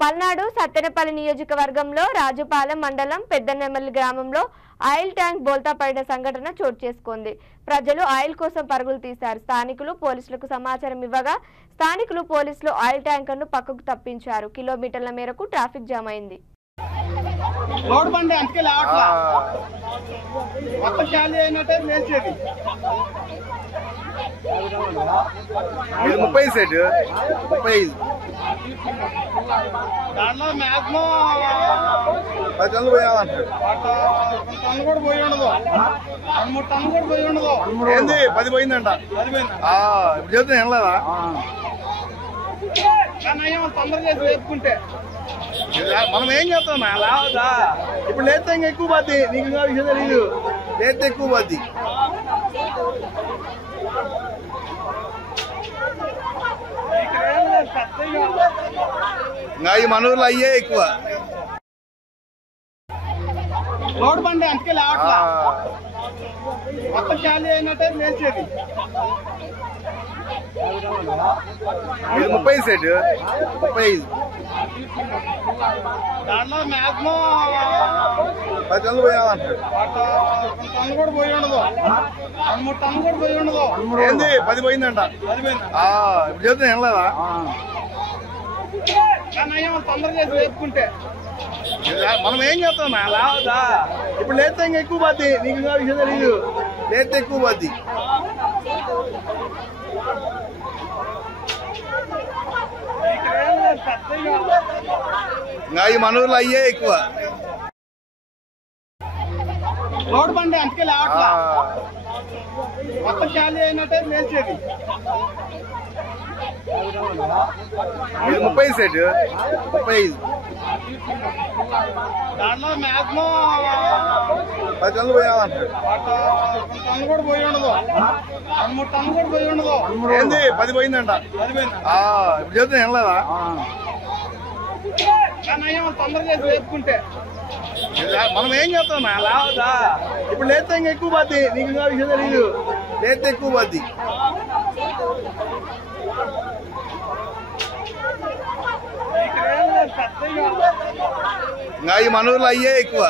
పల్నాడు సత్తెనపల్లి నియోజకవర్గంలో రాజుపాలెం మండలం పెద్దనెమల్లి గ్రామంలో ఆయిల్ ట్యాంక్ బోల్తా పడిన సంఘటన చోటు చేసుకుంది. ప్రజలు ఆయిల్ కోసం పరుగులు తీశారు. స్థానికులు పోలీసులకు సమాచారం ఇవ్వగా స్థానికులు పోలీసులు ఆయిల్ ట్యాంకర్ను పక్కకు తప్పించారు. కిలోమీటర్ల మేరకు ట్రాఫిక్ జామ్ అయింది. రోడ్ బండి అంతకే లావట్లా మొత్తం ఖాళీ అయినట్టే లేచేది 30 సెట్ 35 దాంట్లో మ్యాక్సిమం 10 టన్నులు పోయాలంటారు. టన్ను కూడా పోయి ఉండదు 2-3 టన్ను కూడా పోయి ఉండదు. ఏంది 10 పోయిందంట. ఇప్పుడు చెప్తే వెళ్ళదా కానీ తొందర చేసి లేపుకుంటే మనం ఏం చేస్తాం లావదా. ఇప్పుడు లేస్తే ఇంకా ఎక్కువ పోద్ది. నీకు ఇంకా విషయం తెలీదు. లేస్తే ఎక్కువ పోద్ది. ఇంకా ఈ మనూర్లో అయ్యే ఎక్కువ. రోడ్ బండి అంతకే లావట్లా మొత్తం ఖాళీ అయినట్టే లేచేది 30 సెట్ 35 దాంట్లో మ్యాక్సిమం 10 టన్నులు పోయాలంటారు. టన్ను కూడా పోయి ఉండదు 2-3 టన్ను కూడా పోయి ఉండదు. ఏంది 10 పోయిందంట. ఇప్పుడు చెప్తే వెళ్ళదా కానీ తొందర చేసి లేపుకుంటే మనం ఏం చేస్తాం లావదా. ఇప్పుడు లేస్తే ఇంకా ఎక్కువ పోద్ది. నీకు ఇంకా విషయం తెలీదు. లేస్తే ఎక్కువ పోద్ది. ఇంకా ఈ మనూర్లో అయ్యే ఎక్కువ. రోడ్ బండి అంతకే లావట్లా మొత్తం ఖాళీ అయినట్టే లేచేది 30 సెట్ 35 దాంట్లో మ్యాక్సిమం 10 టన్నులు పోయాలంటారు. టన్ను కూడా పోయి ఉండదు 2-3 టన్ను కూడా పోయి ఉండదు. ఏంది 10 పోయిందంట. ఇప్పుడు చెప్తే వెళ్ళదా కానీ తొందర చేసి లేపుకుంటే మనం ఏం చేస్తాం లావదా. ఇప్పుడు లేస్తే ఇంకా ఎక్కువ పోద్ది. నీకు ఇంకా విషయం తెలీదు. లేస్తే ఎక్కువ పోద్ది. ఇంకా ఈ మనూర్లో అయ్యే ఎక్కువ.